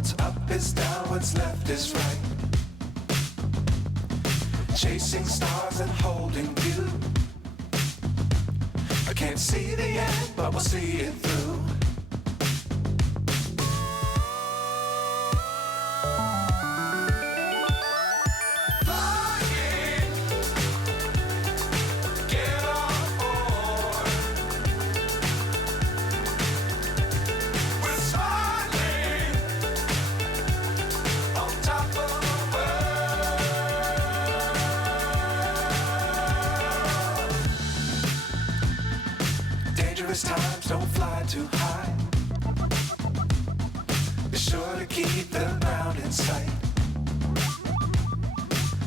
What's up is down, what's left is right. Chasing stars and holding you. I can't see the end, but we'll see it through. Times don't fly too high. Be sure to keep the ground in sight.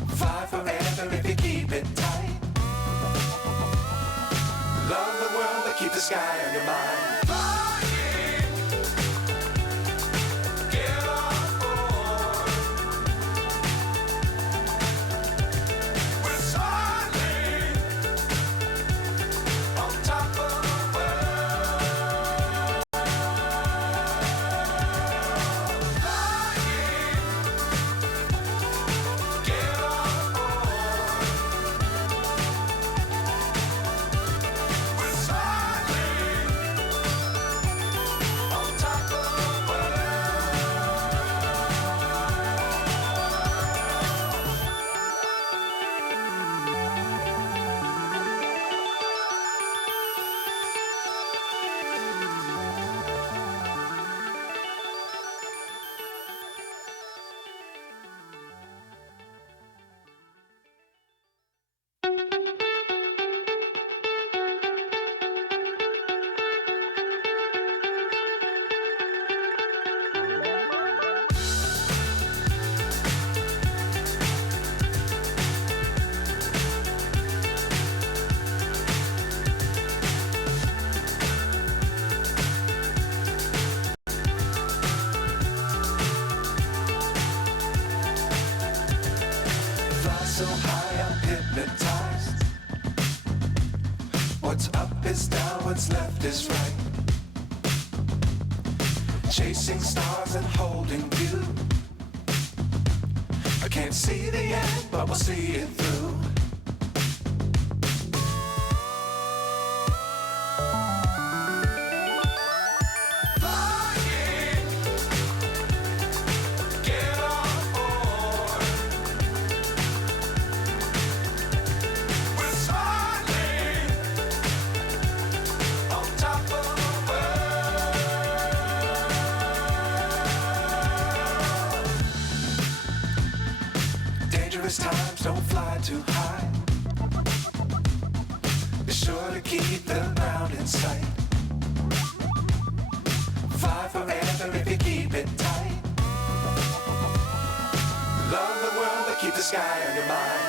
Fly forever if you keep it tight. Love the world but keep the sky on your mind. So high I'm hypnotized. What's up is down, what's left is right. Chasing stars and holding you. I can't see the end, but we'll see it through. Times don't fly too high. Be sure to keep the ground in sight. Fly forever if you keep it tight. Love the world but keep the sky on your mind.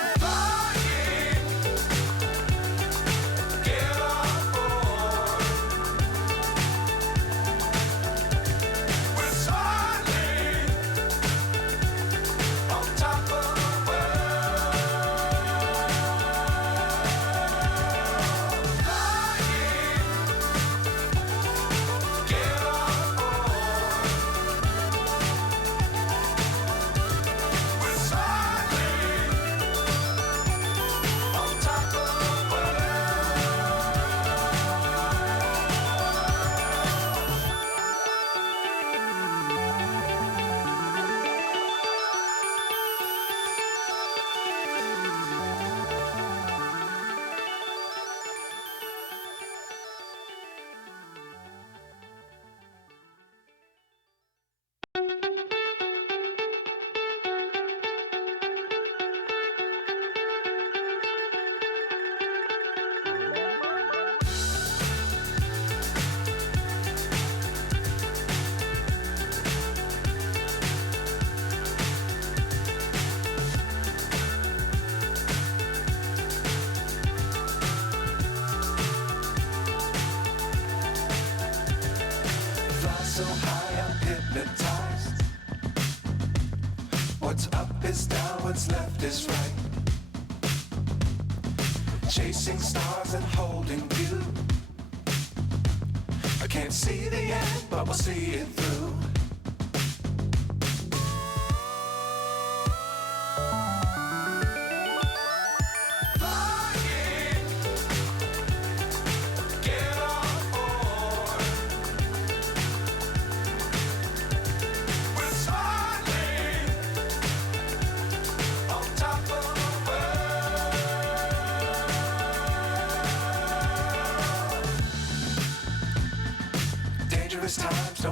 So high I'm hypnotized. What's up is down, what's left is right. Chasing stars and holding you. I can't see the end, but we'll see it through.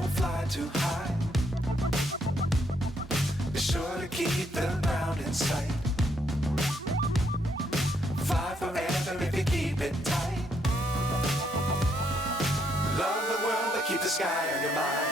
don't fly too high. Be sure to keep the ground in sight. Fly forever if you keep it tight. Love the world, but keep the sky on your mind.